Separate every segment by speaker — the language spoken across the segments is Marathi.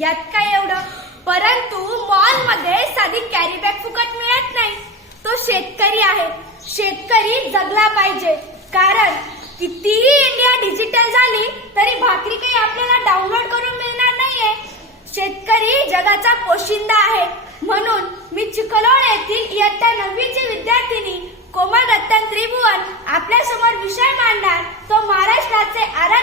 Speaker 1: यात काय एवढं? परंतु मॉलमध्ये साधी कॅरी बॅग फुकट मिळत नाही. तो शेतकरी आहे. शेतकरी जगला पाहिजे. कारण कितीही इंडिया डिजिटल झाली तरी भाकरी काही आपल्याला डाउनलोड करून मिळणार नाहीये. शेतकरी जगाचा पोशिंदा आहे. म्हणून मी चिखलोड येथील इयत्ता नववीची विद्यार्थिनी कोमल दत्तन त्रिभुवन आपल्यासमोर विषय मांडणार. तो महाराष्ट्राचे आरा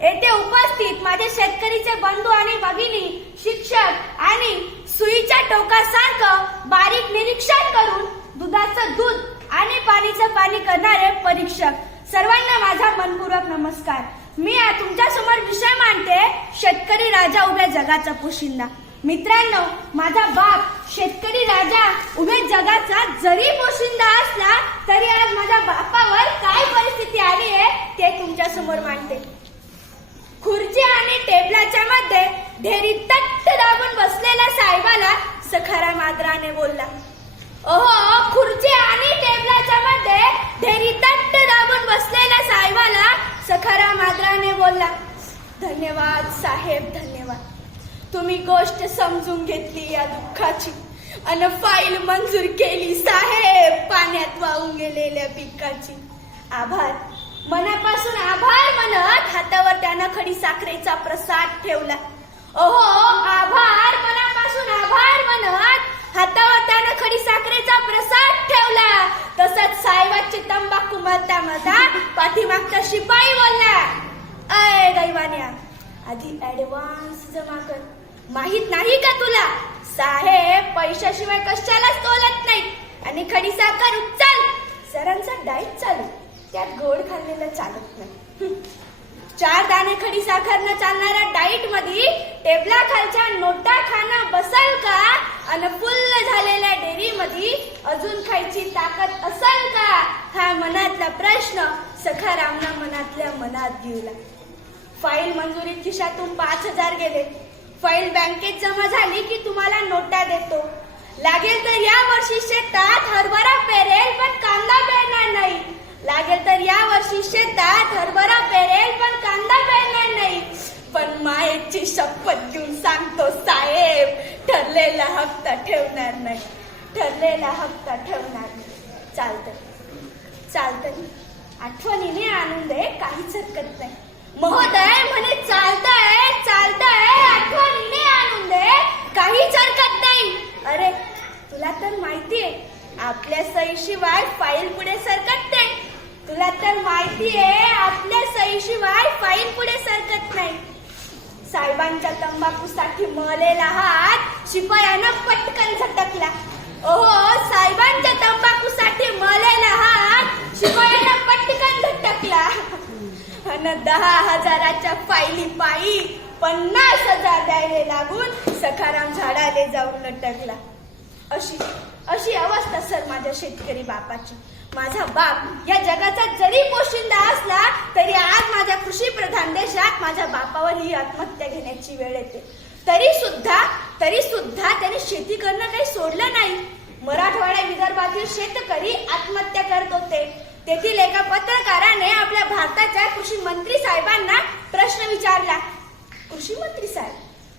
Speaker 1: येथे उपस्थित माझे शेतकरीचे बंधू आणि भगिनी शिक्षक आणि सुईच्या टोकासारखं बारीक निरीक्षण करून दुधाचं दूध आणि पाणीचं पाणी करणारे परीक्षक. सर्वांना माझा मनपूर्वक नमस्कार. मी तुमच्यासमोर विषय मांडते शेतकरी राजा उभ्या जगाचा पोशिंदा. मित्रांनो माझा बाप शेतकरी राजा उभ्या जगाचा जरी पोशिंदा असला तरी आज माझ्या बापावर काय परिस्थिती आली आहे ते तुमच्यासमोर मांडते. खुर्ची आणि टेबलाच्या मध्ये ढेरी तट्ट दाबून बसलेल्या साहेबाला सखाराम आदराने बोलला ओहो खुर्ची आणि टेबलाच्या मध्ये ढेरी तट्ट दाबून बसलेल्या साहेबाला सखाराम आदराने बोलला धन्यवाद साहेब धन्यवाद. तुम्ही गोष्ट समजून घेतली या दुःखाची. अन फाईल मंजूर केली साहेब पाण्यात वाहून गेलेल्या पिकाची. आभार. मनापासून आभार म्हणत हातावर त्यानं खडी साखरेचा प्रसाद ठेवला. ओहो आभार मनापासून आभार म्हणत हातावर त्यानं खडी साखरेचा प्रसाद ठेवला. तसंच साहेबाची तंबाखू मरता मरता पाठीमागचा शिपाई बोलला. अय दैवान्या आधी ऍडव्हान्स जमा कर. माहीत नाही का तुला? साहेब पैशाशिवाय कशालाच तोलत नाही आणि खडी साखर उचल. सरांचा डाईट चालू. त्यात गोड खाल्लेलं चालत नाही. चार दाणे खडी साखर न चालणाऱ्या डाईटमध्ये टेबला खालच्या नोटा खाणं बसल का? आणि फुल्ल झालेल्या डेअरी मध्ये अजून खायची ताकद असल का? हा मनातला प्रश्न सखारामना मनातल्या मनात घेऊला फाईल मंजुरीत खिशातून पाच हजार गेले. फाईल बँकेत जमा झाली की तुम्हाला नोटा देतो. लागेल तर या वर्षी शेतात हरभरा पेरेल पण कांदा पेरणार नाही. लागेल तर या वर्षी शेतात हरभरा पेरेल पण कांदा पेरणार नाही. पण मायेची शपथ घेऊन सांगतो साहेब ठरलेला हप्ता ठेवणार नाही. ठरलेला हप्ता ठेवणार नाही. चालतं चालतं आठवणीने आणून दे काहीच हरकत नाही. महोदय म्हणे चालतंय चालतंय आठवणीने आणून दे काहीच हरकत नाही. अरे तुला तर माहितीये आपल्या सहीशिवाय फाईल पुढे सरकत नाही. तुला तर माहितीये आपल्या सहीशिवाय फाईल पुढे सरकत नाही. साहेबांच्या तंबाखूसाठी मळलेला हात शिपायानं पटकन झटकला. ओहो साहेबांच्या तंबाखूसाठी मळलेला हात शिपायानं पटकन झटकला. अन दहा हजाराच्या फाईली पायी पन्नास हजार द्यायला लागून सखाराम झाडाले जाऊन लटकला. अशी अशी अवस्था सर माझ्या शेतकरी बापाची. माझा बाप या जगाचा जरी पोशिंदा असला तरी आज माझ्या कृषी प्रधान देशात माझ्या बापावर ही आत्महत्या घेण्याची वेळ येते. तरी सुद्धा तरी सुद्धा त्याने शेती करणं काही सोडलं नाही. मराठवाड्या विदर्भातील शेतकरी आत्महत्या करत होते. तेथील एका पत्रकाराने आपल्या भारताच्या कृषी मंत्री साहेबांना प्रश्न विचारला कृषी मंत्री साहेब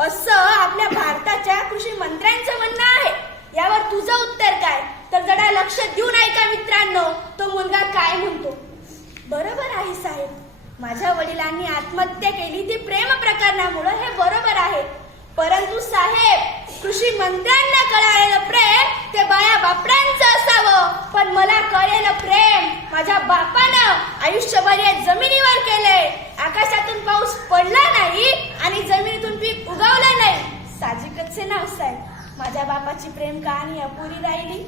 Speaker 1: असं आपल्या भारताच्या कृषी मंत्र्यांचं म्हणणं आहे. यावर तुझं उत्तर काय? तर जरा लक्ष देऊन ऐका मित्रांनो तो मुलगा काय म्हणतो? बरोबर आहे साहेब. माझ्या वडिलांनी आत्महत्या केली ती प्रेम प्रकरणामुळं हे बरोबर आहे. परंतु साहेब कृषी मंत्र्यांना कळालेलं प्रेम ते बाया बापड्यांचं असावं. पण मला कळलेलं प्रेम माझ्या बापानं आयुष्यभर या जमिनीवर केलंय. आकाशातून पाऊस पडला नाही आणि जमिनीतून पीक उगवलं नाही. साहजिकच नाव साहेब माझ्या बापाची प्रेम कहाणी अपुरी राहिली.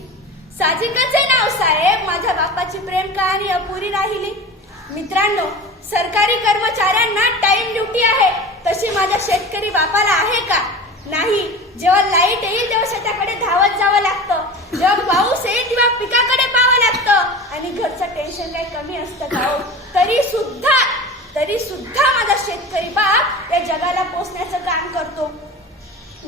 Speaker 1: साजिकच नाव साहेब माझ्या बापाची प्रेम कहाणी अपुरी राहिली. मित्रांनो सरकारी कर्मचाऱ्यांना टाइम ड्युटी आहे. तशी माझ्या शेतकरी बापाला आहे का? नाही. जेव्हा लाइट येईल तेव्हा शेताकडे धावत जावं लागतं. जेव्हा पाऊस येईल तेव्हा पिकाकडे पाहावं लागतं. आणि घरचं टेन्शन काही कमी असतं का हो? तरी सुद्धा तरी सुद्धा माझा शेतकरी बाप या जगाला पोचण्याचं काम करतो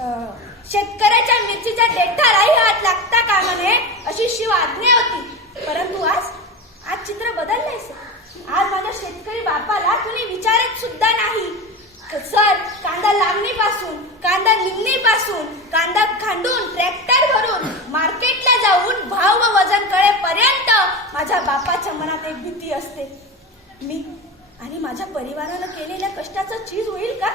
Speaker 1: शेतकऱ्याच्या मिरचीच्या देठालाही हात लागता का नये अशी शिव आज्ञा होती. परंतु आज आज चित्र बदललंय सर. आज माझ्या शेतकरी बापाला तुम्ही विचारत सुद्धा नाही. सर कांदा लागणीपासून कांदा निघणीपासून कांदा खांडून ट्रॅक्टर भरून मार्केटला जाऊन भाव व वजन कळेपर्यंत माझ्या बापाच्या मनात एक भीती असते. मी आणि माझ्या परिवारानं केलेल्या कष्टाचं चीज होईल का?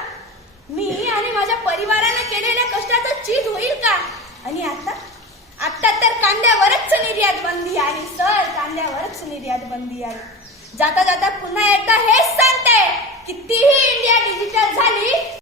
Speaker 1: मी आणि माझ्या परिवाराने केलेल्या कष्टाचं चीज होईल का? आणि आता? आता तर कांद्यावरच निर्यात बंदी आली सर. कांद्यावरच निर्यात बंदी आली जाता जाता पुन्हा एकदा हेच सांगते. कितीही इंडिया डिजिटल झाली